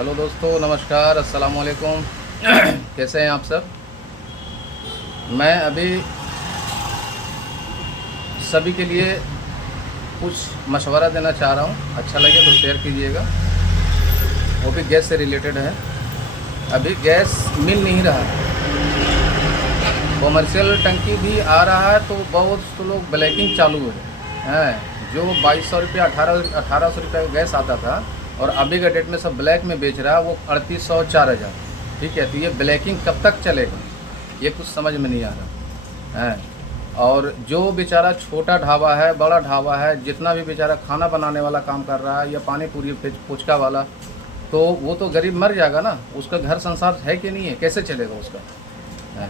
Hello दोस्तों, नमस्कार, अस्सलाम वालेकुम। कैसे हैं आप सब। मैं अभी सभी के लिए कुछ मशवरा देना चाह रहा हूँ, अच्छा लगे तो शेयर कीजिएगा। वो भी गैस से रिलेटेड है। अभी गैस मिल नहीं रहा, कॉमर्शियल टंकी भी आ रहा है तो बहुत तो लोग ब्लैकिंग चालू है। जो 2200 रुपया 1800 रुपया का गैस आता था और अभी के डेट में सब ब्लैक में बेच रहा है, वो 3800 4000। ठीक है, तो ये ब्लैकिंग कब तक चलेगा, ये कुछ समझ में नहीं आ रहा है। और जो बेचारा छोटा ढाबा है, बड़ा ढाबा है, जितना भी बेचारा खाना बनाने वाला काम कर रहा है या पानी पूरी पुचका वाला, तो वो तो गरीब मर जाएगा ना। उसका घर संसार है कि नहीं है, कैसे चलेगा उसका।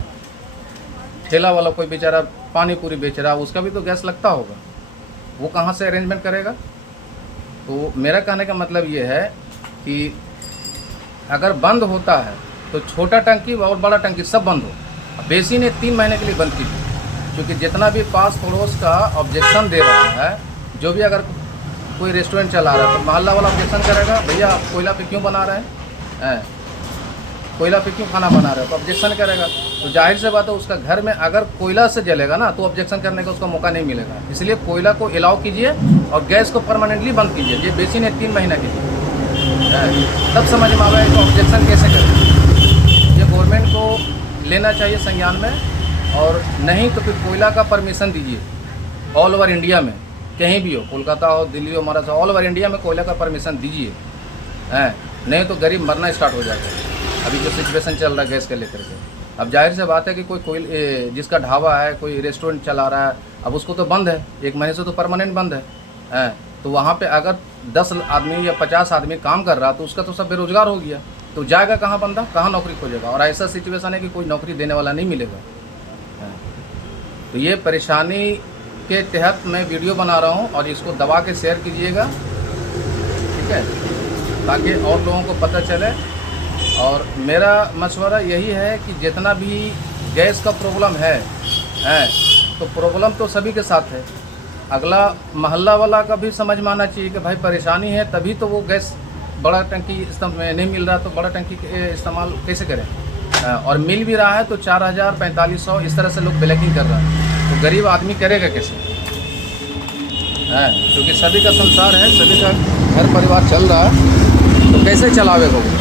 ठेला वाला कोई बेचारा पानी पूरी बेच रहा है, उसका भी तो गैस लगता होगा, वो कहाँ से अरेंजमेंट करेगा। तो मेरा कहने का मतलब ये है कि अगर बंद होता है तो छोटा टंकी और बड़ा टंकी सब बंद हो। बेसी ने 3 महीने के लिए बंद की, क्योंकि जितना भी पास पड़ोस का ऑब्जेक्शन दे रहा है, जो भी अगर कोई रेस्टोरेंट चला रहा है तो मोहल्ला वाला ऑब्जेक्शन करेगा, भैया आप कोयला पे क्यों बना रहे हैं, कोयला पे क्यों खाना बना रहे हो, तो ऑब्जेक्शन करेगा। तो जाहिर से बात है, उसका घर में अगर कोयला से जलेगा ना तो ऑब्जेक्शन करने का उसका मौका नहीं मिलेगा। इसलिए कोयला को अलाउ कीजिए और गैस को परमानेंटली बंद कीजिए। ये बेसी ने 3 महीना कीजिए, तब समझ में आएगा तो ऑब्जेक्शन कैसे करें। ये गवर्नमेंट को लेना चाहिए संज्ञान में, और नहीं तो फिर कोयला का परमिशन दीजिए ऑल ओवर इंडिया में, कहीं भी हो, कोलकाता हो, दिल्ली हो, महाराष्ट्र, ऑल ओवर इंडिया में कोयला का परमिशन दीजिए। नहीं तो गरीब मरना स्टार्ट हो जाएगा। अभी जो सिचुएशन चल रहा है गैस के लेकर के, अब जाहिर से बात है कि कोई जिसका ढाबा है, कोई रेस्टोरेंट चला रहा है, अब उसको तो बंद है, 1 महीने से तो परमानेंट बंद है। तो वहाँ पे अगर 10 आदमी या 50 आदमी काम कर रहा तो उसका तो सब बेरोजगार हो गया, तो जाएगा कहाँ बंदा, कहाँ नौकरी खोजेगा। और ऐसा सिचुएशन है कि कोई नौकरी देने वाला नहीं मिलेगा। तो ये परेशानी के तहत मैं वीडियो बना रहा हूँ, और इसको दबा के शेयर कीजिएगा, ठीक है, ताकि और लोगों को पता चले। और मेरा मशवरा यही है कि जितना भी गैस का प्रॉब्लम है तो प्रॉब्लम तो सभी के साथ है। अगला मोहल्ला वाला का भी समझ में आना चाहिए कि भाई परेशानी है, तभी तो वो गैस बड़ा टंकी इस्तेमाल नहीं मिल रहा, तो बड़ा टंकी इस्तेमाल कैसे करें। और मिल भी रहा है तो 4000 4500 इस तरह से लोग ब्लैकिंग कर रहा है, तो गरीब आदमी करेगा कैसे। क्योंकि सभी का संसार है, सभी का घर परिवार चल रहा है, तो कैसे चलावेगा वो।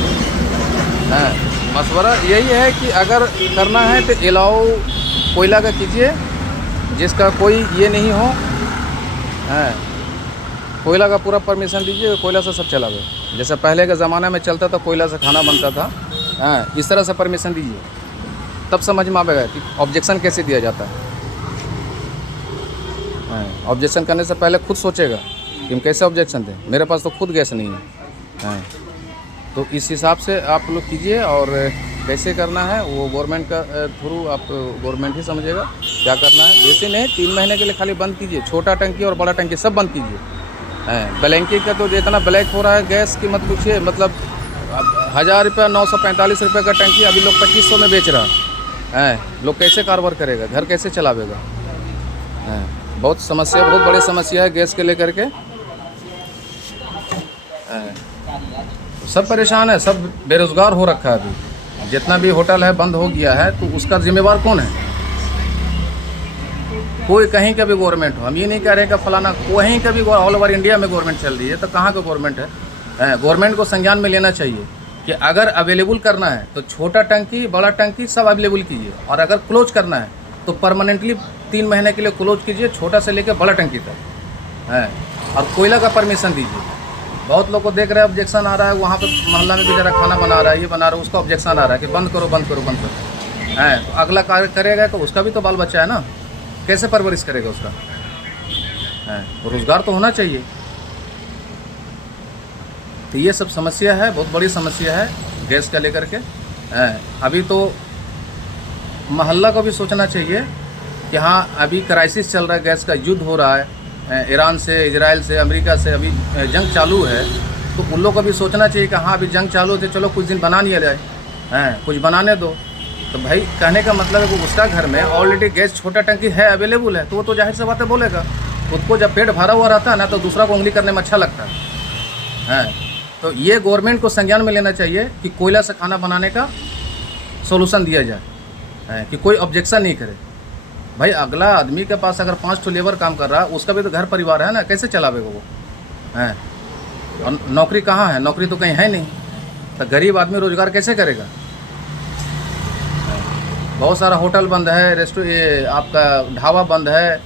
मशवरा यही है कि अगर करना है तो अलाउ कोयला का कीजिए, जिसका कोई ये नहीं हो। कोयला का पूरा परमिशन दीजिए, कोयला से सब चलावे, जैसे पहले के ज़माने में चलता था, कोयला से खाना बनता था। इस तरह से परमिशन दीजिए, तब समझ में आएगा कि ऑब्जेक्शन कैसे दिया जाता है। ऑब्जेक्शन करने से पहले खुद सोचेगा कि हम कैसे ऑब्जेक्शन दें, मेरे पास तो खुद गैस नहीं है। तो इस हिसाब से आप लोग कीजिए, और कैसे करना है वो गवर्नमेंट का थ्रू आप गवर्नमेंट ही समझेगा क्या करना है। वैसे नहीं 3 महीने के लिए खाली बंद कीजिए, छोटा टंकी और बड़ा टंकी सब बंद कीजिए। ब्लैंकिंग का तो जितना ब्लैक हो रहा है गैस की मत पूछिए, मतलब 1000 रुपया 945 रुपये का टंकी अभी लोग 2500 में बेच रहा है। लोग कैसे कारोबार करेगा, घर कैसे चलावेगा। बहुत समस्या, बहुत बड़ी समस्या है गैस के लेकर के। सब परेशान है, सब बेरोज़गार हो रखा है। अभी जितना भी होटल है बंद हो गया है, तो उसका जिम्मेवार कौन है। कोई कहीं का भी गवर्नमेंट हो, हम ये नहीं कह रहे कि फलाना, कहीं का भी ऑल ओवर इंडिया में गवर्नमेंट चल रही है, तो कहाँ का गवर्नमेंट है। गवर्नमेंट को संज्ञान में लेना चाहिए कि अगर अवेलेबल करना है तो छोटा टंकी बड़ा टंकी सब अवेलेबल कीजिए, और अगर क्लोज करना है तो परमानेंटली 3 महीने के लिए क्लोज कीजिए, छोटा से लेकर बड़ा टंकी तक। और कोयला का परमिशन दीजिए। बहुत लोग को देख रहे हैं ऑब्जेक्शन आ रहा है, वहाँ पे मोहल्ला में बेचारा खाना बना रहा है, ये बना रहा है, उसका ऑब्जेक्शन आ रहा है कि बंद करो बंद करो बंद करो। तो अगला कार्य करेगा तो उसका भी तो बाल बच्चा है ना, कैसे परवरिश करेगा उसका। रोज़गार तो होना चाहिए। तो ये सब समस्या है, बहुत बड़ी समस्या है गैस का लेकर के। अभी तो मोहल्ला को भी सोचना चाहिए कि हाँ, अभी क्राइसिस चल रहा है, गैस का युद्ध हो रहा है ईरान से, इजराइल से, अमेरिका से, अभी जंग चालू है। तो उन लोग को भी सोचना चाहिए कि हाँ, अभी जंग चालू है, चलो कुछ दिन बना लिया जाए, कुछ बनाने दो। तो भाई कहने का मतलब है कि उसका घर में ऑलरेडी गैस छोटा टंकी है, अवेलेबल है, तो वो तो जाहिर सी बात है बोलेगा। खुद को जब पेट भरा हुआ रहता है ना, तो दूसरा को उंगली करने में अच्छा लगता है। तो ये गवर्नमेंट को संज्ञान में लेना चाहिए कि कोयला से खाना बनाने का सोल्यूशन दिया जाए, कि कोई ऑब्जेक्शन नहीं करे। भाई अगला आदमी के पास अगर 5 ठो लेबर काम कर रहा है, उसका भी तो घर परिवार है ना, कैसे चलावेगा वो है? और नौकरी कहाँ है? नौकरी तो कहीं है नहीं, तो गरीब आदमी रोजगार कैसे करेगा? बहुत सारा होटल बंद है, ये आपका ढाबा बंद है,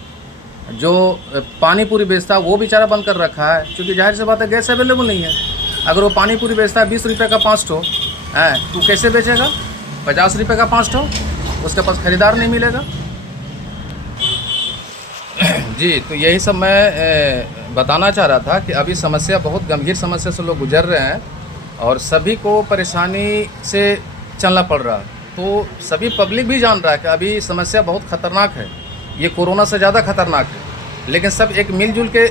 जो पानी पूरी बेचता है वो बेचारा बंद कर रखा है, क्योंकि जाहिर सी बात है गैस अवेलेबल नहीं है। अगर वो पानी पूरी बेचता है 20 रुपये का 5 ठो है, तो कैसे बेचेगा? 50 रुपये का 5 ठो, उसके पास खरीदार नहीं मिलेगा। जी, तो यही सब मैं बताना चाह रहा था कि अभी समस्या, बहुत गंभीर समस्या से लोग गुजर रहे हैं और सभी को परेशानी से चलना पड़ रहा है। तो सभी पब्लिक भी जान रहा है कि अभी समस्या बहुत ख़तरनाक है, ये कोरोना से ज़्यादा खतरनाक है, लेकिन सब एक मिलजुल के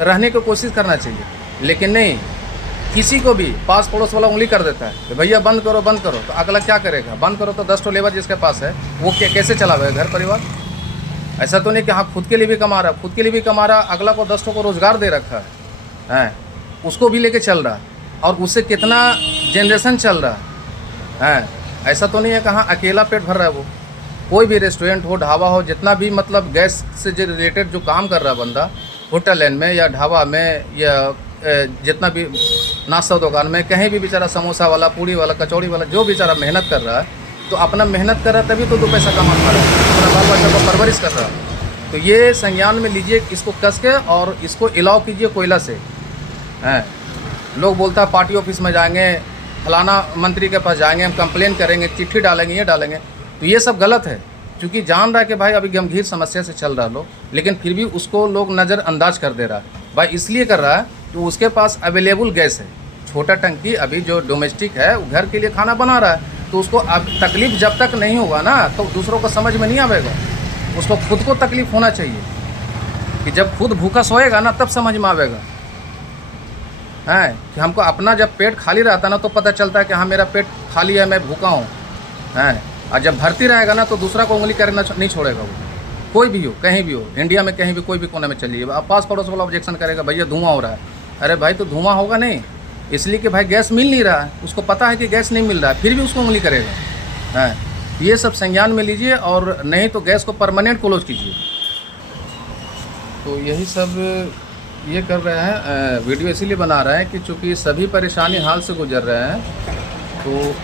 रहने की कोशिश करना चाहिए। लेकिन नहीं, किसी को भी पास पड़ोस वाला उंगली कर देता है कि भैया बंद करो बंद करो, तो अगला क्या करेगा? बंद करो तो 10 ठो लेबर जिसके पास है वो कैसे चलावेगा घर परिवार? ऐसा तो नहीं कि हाँ खुद के लिए भी कमा रहा, खुद के लिए भी कमा रहा, अगला को 10 ठो को रोज़गार दे रखा है, उसको भी लेके चल रहा, और उससे कितना जनरेशन चल रहा है। ऐसा तो नहीं है कि हाँ अकेला पेट भर रहा है वो। कोई भी रेस्टोरेंट हो, ढाबा हो, जितना भी मतलब गैस से जो रिलेटेड जो काम कर रहा है बंदा, होटल लाइन में या ढाबा में या जितना भी नाश्ता दुकान में, कहीं भी बेचारा समोसा वाला, पूड़ी वाला, कचौड़ी वाला, जो बेचारा मेहनत कर रहा है, तो अपना मेहनत कर रहा है तभी तो 2 पैसा कमा पा रहा है, अपना बाल बच्चा को परवरिश कर रहा है। तो ये संज्ञान में लीजिए, इसको कस के और इसको अलाउ कीजिए कोयला से। हैं लोग बोलता है पार्टी ऑफिस में जाएंगे, फलाना मंत्री के पास जाएंगे, हम कंप्लेन करेंगे, चिट्ठी डालेंगे, ये डालेंगे, तो ये सब गलत है। क्योंकि जान रहा है कि भाई अभी गंभीर समस्या से चल रहा लोग, लेकिन फिर भी उसको लोग नज़रअंदाज कर दे रहा है। भाई इसलिए कर रहा है कि उसके पास अवेलेबल गैस है, छोटा टंकी अभी जो डोमेस्टिक है वो घर के लिए खाना बना रहा है, तो उसको अब तकलीफ जब तक नहीं होगा ना तो दूसरों को समझ में नहीं आएगा। उसको खुद को तकलीफ होना चाहिए कि जब खुद भूखा सोएगा ना तब समझ में आएगा, है कि हमको अपना जब पेट खाली रहता ना तो पता चलता है कि हाँ मेरा पेट खाली है, मैं भूखा हूँ, हैं। और जब भर्ती रहेगा ना तो दूसरा को उंगली करना नहीं छोड़ेगा वो, कोई भी हो, कहीं भी हो, इंडिया में कहीं भी कोई भी कोने में चलिए, आप पास पड़ोस वाला ऑब्जेक्शन करेगा, भैया धुआं हो रहा है। अरे भाई तो धुआं होगा नहीं, इसलिए कि भाई गैस मिल नहीं रहा है, उसको पता है कि गैस नहीं मिल रहा है, फिर भी उसको उंगली करेगा। हैं ये सब संज्ञान में लीजिए, और नहीं तो गैस को परमानेंट क्लोज कीजिए। तो यही सब ये कर रहे हैं, वीडियो इसीलिए बना रहे हैं कि चूँकि सभी परेशानी हाल से गुजर रहे हैं, तो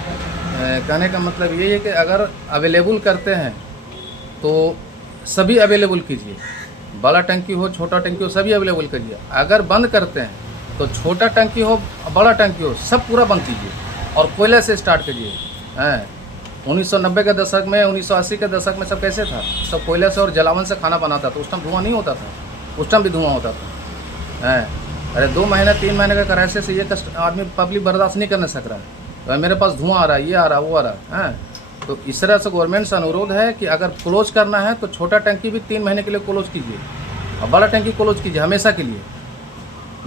कहने का मतलब ये है कि अगर अवेलेबल करते हैं तो सभी अवेलेबल कीजिए, बड़ा टंकी हो, छोटा टंकी हो, सभी अवेलेबल करिए। अगर बंद करते हैं तो छोटा टंकी हो, बड़ा टंकी हो, सब पूरा बंद कीजिए और कोयले से स्टार्ट करिए। हैं 1990 के दशक में, 1980 के दशक में सब कैसे था? सब कोयले से और जलावन से खाना बनाता था, उस टाइम धुआं नहीं होता था, उस टाइम भी धुआं होता था। हैं अरे 2 महीने 3 महीने का क्राइसिस से ये कष्ट आदमी पब्लिक बर्दाश्त नहीं करने सक रहा है, तो मेरे पास धुआं आ रहा है, ये आ रहा है, वो आ रहा है। तो इस तरह से गवर्नमेंट से अनुरोध है कि अगर क्लोज करना है तो छोटा टंकी भी 3 महीने के लिए क्लोज कीजिए और बड़ा टंकी क्लोज कीजिए हमेशा के लिए।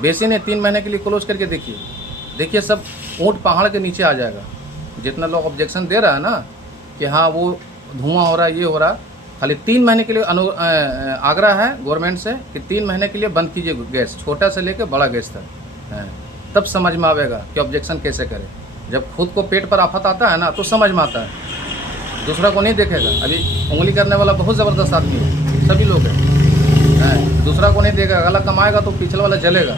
बेसिन है 3 महीने के लिए क्लोज करके देखिए सब ऊँट पहाड़ के नीचे आ जाएगा। जितना लोग ऑब्जेक्शन दे रहा है ना कि हाँ वो धुआं हो रहा है, ये हो रहा, खाली 3 महीने के लिए आग्रह है गवर्नमेंट से कि 3 महीने के लिए बंद कीजिए गैस, छोटा से लेकर बड़ा गैस तक। तब समझ में आएगा कि ऑब्जेक्शन कैसे करें। जब खुद को पेट पर आफत आता है ना तो समझ में आता है, दूसरा को नहीं देखेगा। अभी उंगली करने वाला बहुत ज़बरदस्त आदमी है, सभी लोग हैं, दूसरा को नहीं देखेगा, अगला कमाएगा तो पिछले वाला जलेगा,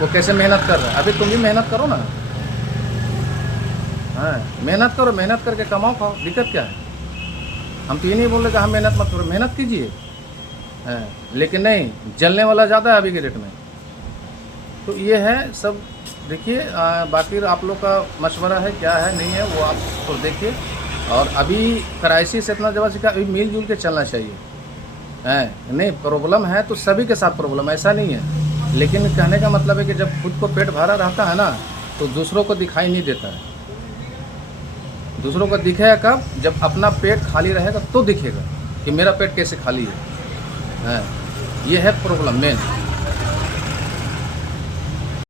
वो कैसे मेहनत कर रहा है। अभी तुम भी मेहनत करो ना, मेहनत करो, मेहनत करके कमाओ खाओ, दिक्कत क्या है? हम तो ये नहीं बोल रहे कि हम मेहनत मत करो, मेहनत कीजिए, लेकिन नहीं, जलने वाला ज़्यादा है अभी के डेट में। तो ये है सब, देखिए बाकी आप लोग का मशवरा है, क्या है नहीं है वो आप तो देखिए। और अभी क्राइसिस इतना ज़बरदस्त का, अभी मिलजुल के चलना चाहिए, नहीं प्रॉब्लम है तो सभी के साथ प्रॉब्लम, ऐसा नहीं है। लेकिन कहने का मतलब है कि जब खुद को पेट भरा रहता है ना तो दूसरों को दिखाई नहीं देता है। दूसरों को दिखेगा कब? जब अपना पेट खाली रहेगा तो दिखेगा कि मेरा पेट कैसे खाली है। ये है प्रॉब्लम मेन।